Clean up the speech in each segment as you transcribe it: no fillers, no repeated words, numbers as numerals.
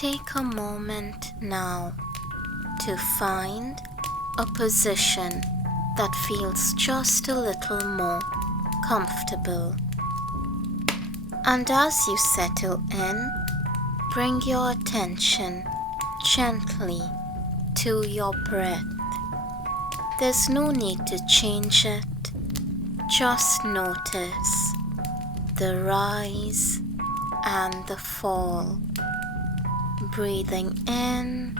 Take a moment now to find a position that feels just a little more comfortable. And as you settle in, bring your attention gently to your breath. There's no need to change it, just notice the rise and the fall, breathing in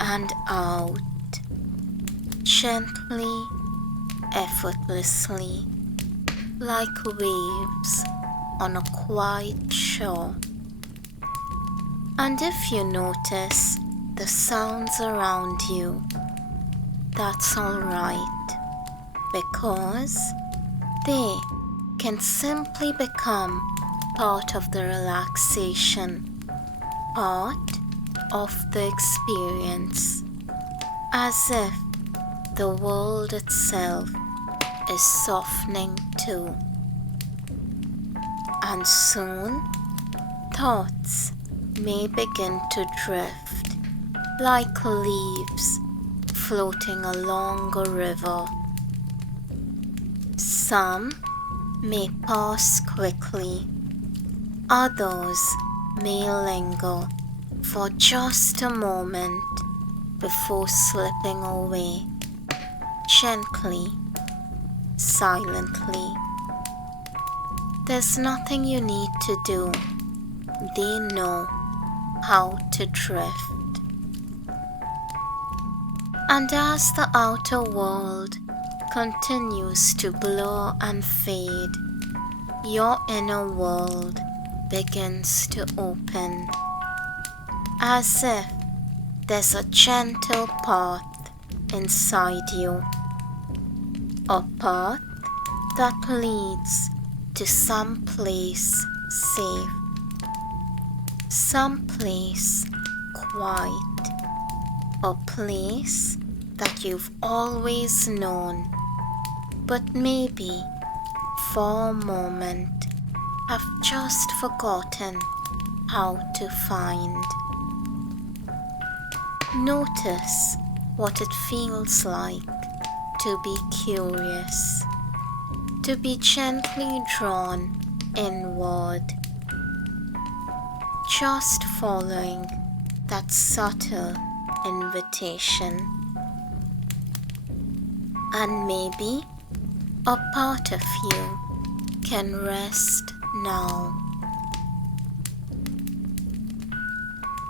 and out, gently, effortlessly, like waves on a quiet shore. And if you notice the sounds around you, that's alright, because they can simply become part of the relaxation, part of the experience, as if the world itself is softening too. And soon, thoughts may begin to drift like leaves floating along a river. Some may pass quickly, others may linger for just a moment before slipping away, gently, silently. There's nothing you need to do. They know how to drift. And as the outer world continues to blur and fade, your inner world begins to open, as if there's a gentle path inside you, a path that leads to some place safe, some place quiet, a place that you've always known, but maybe for a moment have just forgotten how to find. Notice what it feels like to be curious, to be gently drawn inward, just following that subtle invitation. And maybe a part of you can rest now.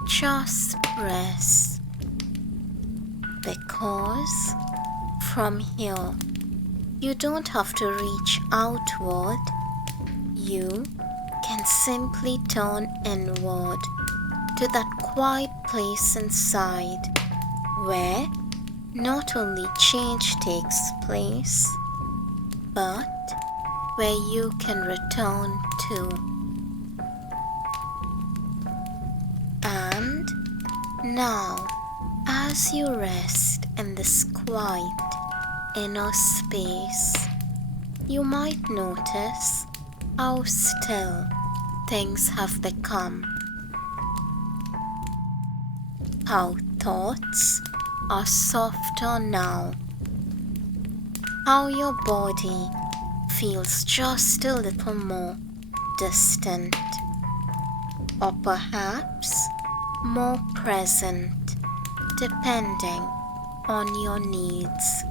Just rest, because from here you don't have to reach outward. You can simply turn inward to that quiet place inside where not only change takes place, but where you can return to. And now, as you rest in this quiet inner space, you might notice how still things have become, how thoughts are softer now, how your body feels just a little more distant, or perhaps more present, depending on your needs.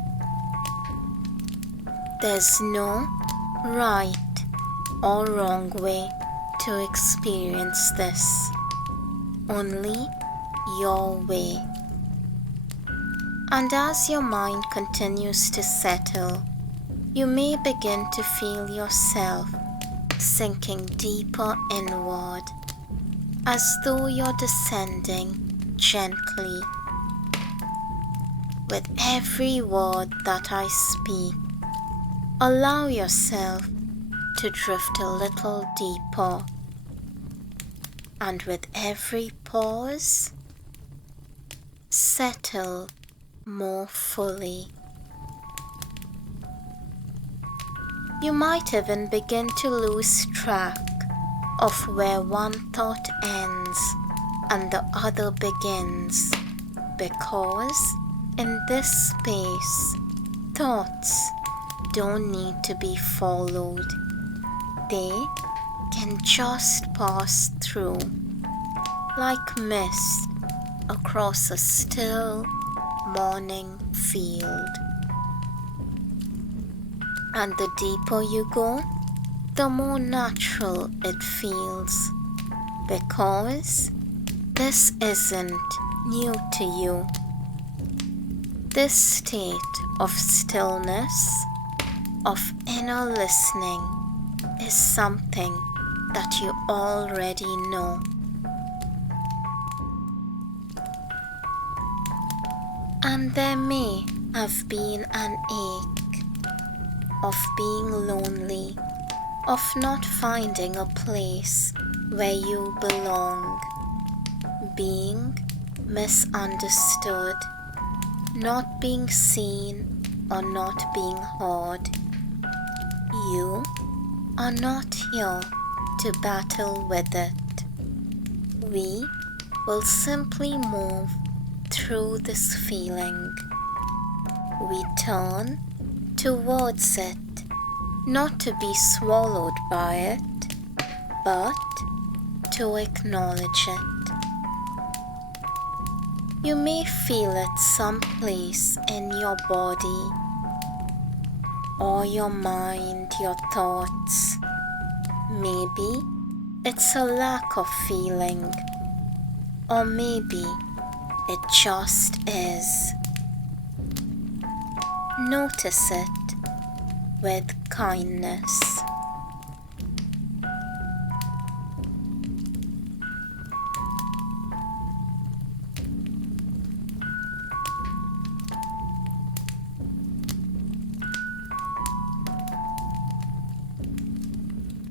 There's no right or wrong way to experience this, only your way. And as your mind continues to settle, you may begin to feel yourself sinking deeper inward, as though you're descending gently. With every word that I speak, allow yourself to drift a little deeper, and with every pause, settle more fully. You might even begin to lose track of where one thought ends and the other begins, because in this space, thoughts don't need to be followed. They can just pass through, like mist across a still morning field. And the deeper you go, the more natural it feels, because this isn't new to you. This state of stillness, of inner listening, is something that you already know. And there may have been an ache of being lonely, of not finding a place where you belong, being misunderstood, not being seen or not being heard. You are not here to battle with it. We will simply move through this feeling. We turn towards it, not to be swallowed by it, but to acknowledge it. You may feel it someplace in your body, or your mind, your thoughts. Maybe it's a lack of feeling, or maybe it just is. Notice it with kindness.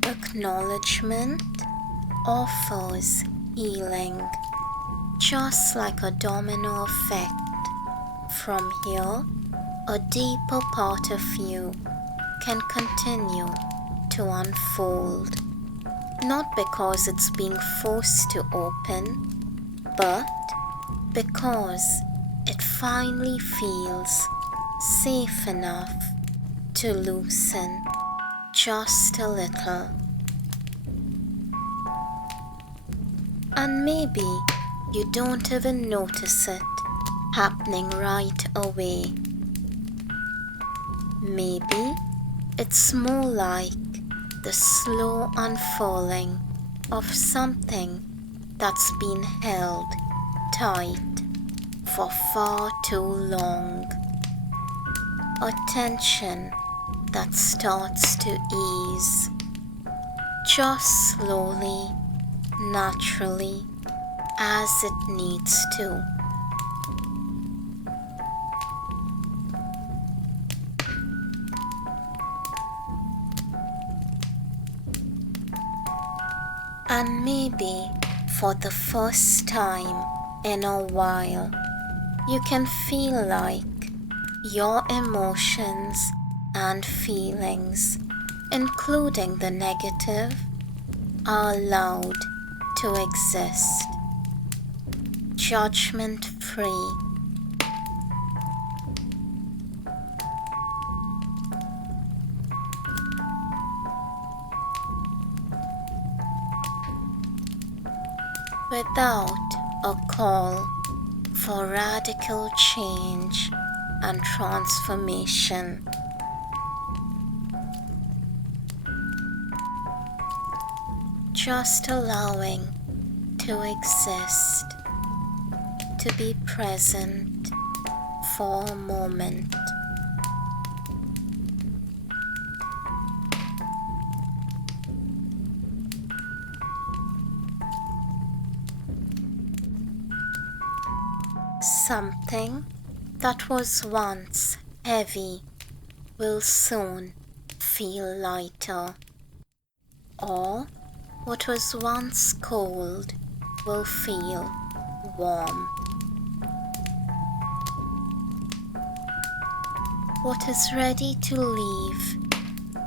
Acknowledgement offers healing, just like a domino effect. From here, a deeper part of you can continue to unfold, not because it's being forced to open, but because it finally feels safe enough to loosen just a little. And maybe you don't even notice it happening right away. Maybe it's more like the slow unfurling of something that's been held tight for far too long. A tension that starts to ease, just slowly, naturally, as it needs to. And maybe for the first time in a while, you can feel like your emotions and feelings, including the negative, are allowed to exist, judgment-free. Without a call for radical change and transformation. Just allowing to exist, to be present for a moment. Something that was once heavy will soon feel lighter, or what was once cold will feel warm. What is ready to leave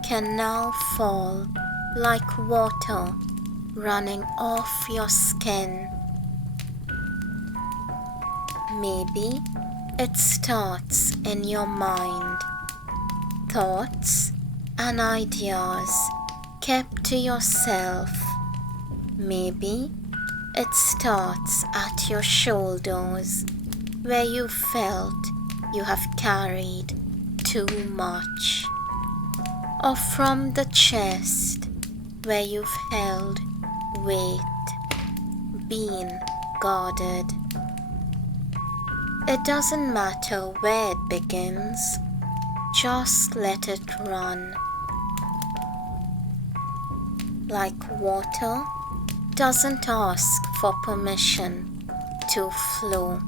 can now fall like water running off your skin, Maybe it starts in your mind. Thoughts and ideas kept to yourself. Maybe it starts at your shoulders, where you felt you have carried too much, or from the chest, where you've held weight, been guarded. It doesn't matter where it begins, just let it run. Like water doesn't ask for permission to flow,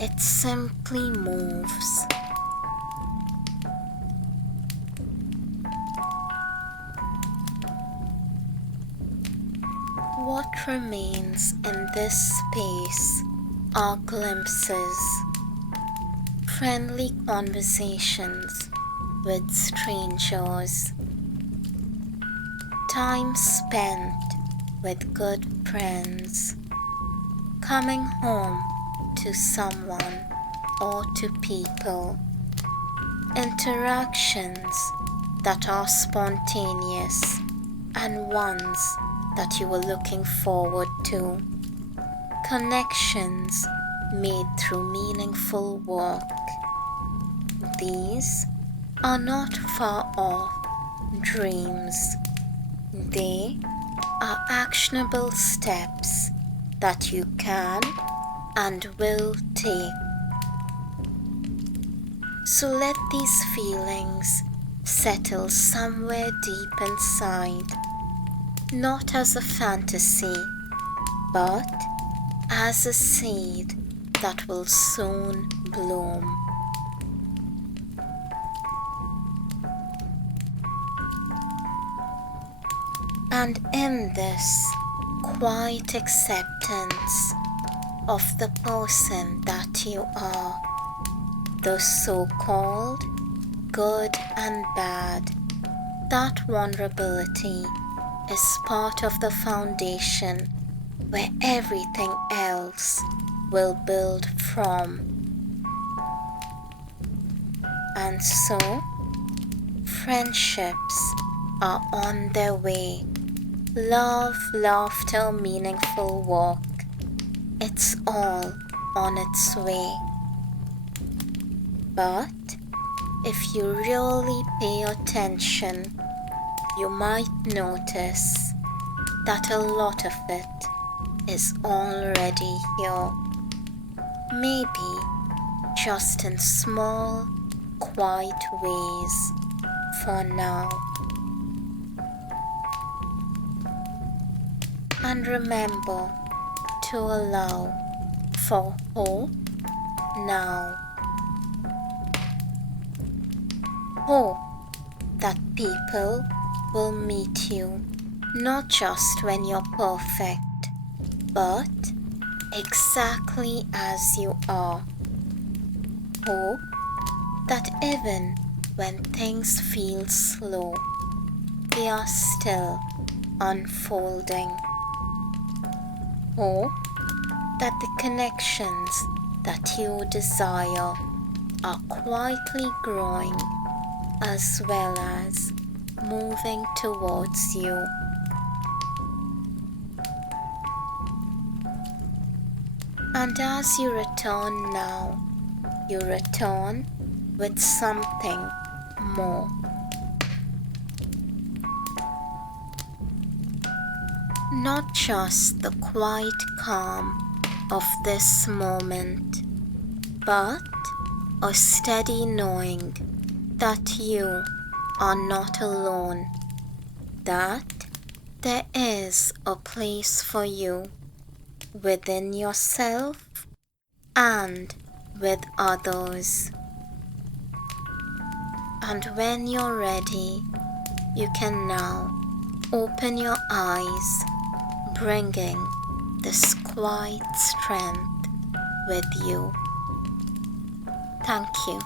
it simply moves. What remains in this space are glimpses, friendly conversations with strangers, time spent with good friends, coming home to someone or to people, interactions that are spontaneous and ones that you were looking forward to, connections made through meaningful work. These are not far off dreams. They are actionable steps that you can and will take. So let these feelings settle somewhere deep inside, not as a fantasy, but as a seed that will soon bloom. And in this quiet acceptance of the person that you are, the so-called good and bad, that vulnerability is part of the foundation where everything else will build from. And so, friendships are on their way. Love, laughter, meaningful work. It's all on its way. But if you really pay attention, you might notice that a lot of it is already here. Maybe just in small, quiet ways for now. And remember to allow for hope now. Hope that people will meet you not just when you're perfect, but exactly as you are. Hope that even when things feel slow, they are still unfolding. Hope that the connections that you desire are quietly growing as well as moving towards you. And as you return now, you return with something more. Not just the quiet calm of this moment, but a steady knowing that you are not alone, that there is a place for you within yourself and with others. And when you're ready, you can now open your eyes, bringing this quiet strength with you. Thank you.